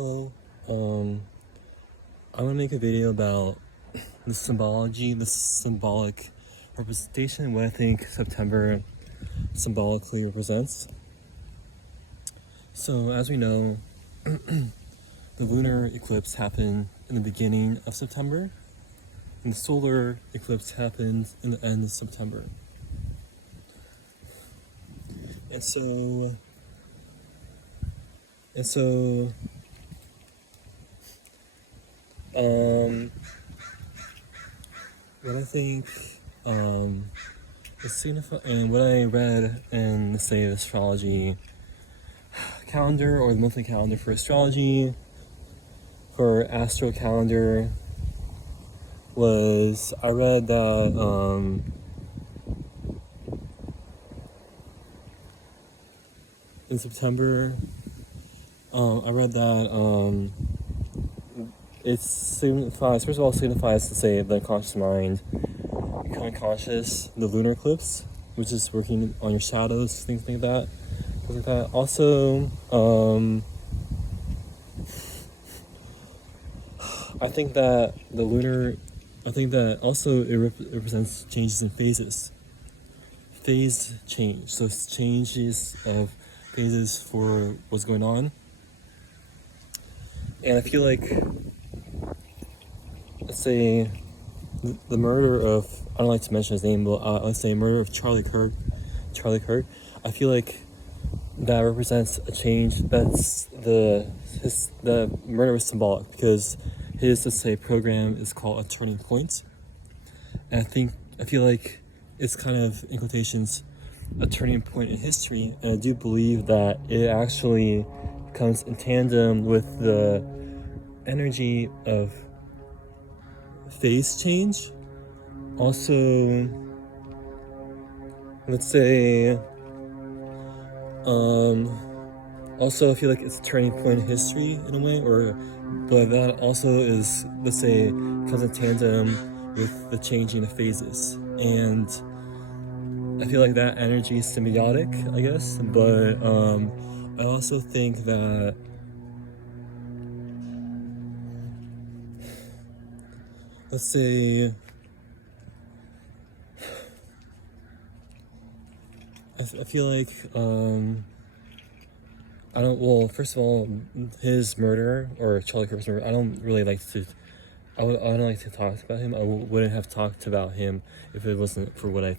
Hello. I want to make a video about the symbolic representation, what I think September symbolically represents. So, as we know, the lunar eclipse happened in the beginning of September, and the solar eclipse happened in the end of September. And so what I think and what I read in the astrology calendar, or the monthly calendar for astrology, for astro calendar, was I read that in September, it signifies, first of all, signifies to say the unconscious mind becoming conscious, the lunar eclipse, which is working on your shadows, things like that. Also, I think that also it represents changes in phases. Phase change. So it's changes of phases for what's going on. And I feel like, let's say, the murder of, I don't like to mention his name, but let's say murder of Charlie Kirk, I feel like that represents a change. That's the murder was symbolic, because his, let's say, program is called a turning point. And I feel like it's kind of, in quotations, a turning point in history, and I do believe that it actually comes in tandem with the energy of phase change. Also, let's say, also I feel like it's a turning point in history in a way, but that also is, let's say, comes in tandem with the changing of phases. And I feel like that energy is symbiotic, I guess, but I also think that let's say I feel like first of all, his murder, or Charlie Kirk's murder, I don't like to talk about him. I wouldn't have talked about him if it wasn't for what I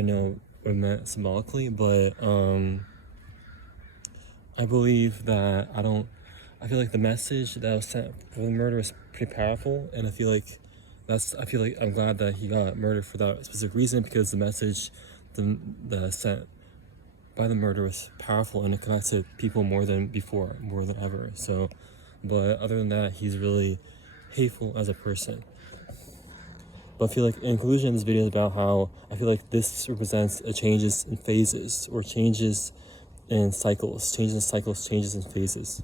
know what it meant symbolically, but I believe that I feel like the message that was sent for the murder was pretty powerful, and I feel like I'm glad that he got murdered for that specific reason, because the message the sent by the murder was powerful, and it connected people more than ever. So, but other than that, he's really hateful as a person. But I feel like, in conclusion, this video is about how I feel like this represents changes in phases, or changes in cycles, changes in phases.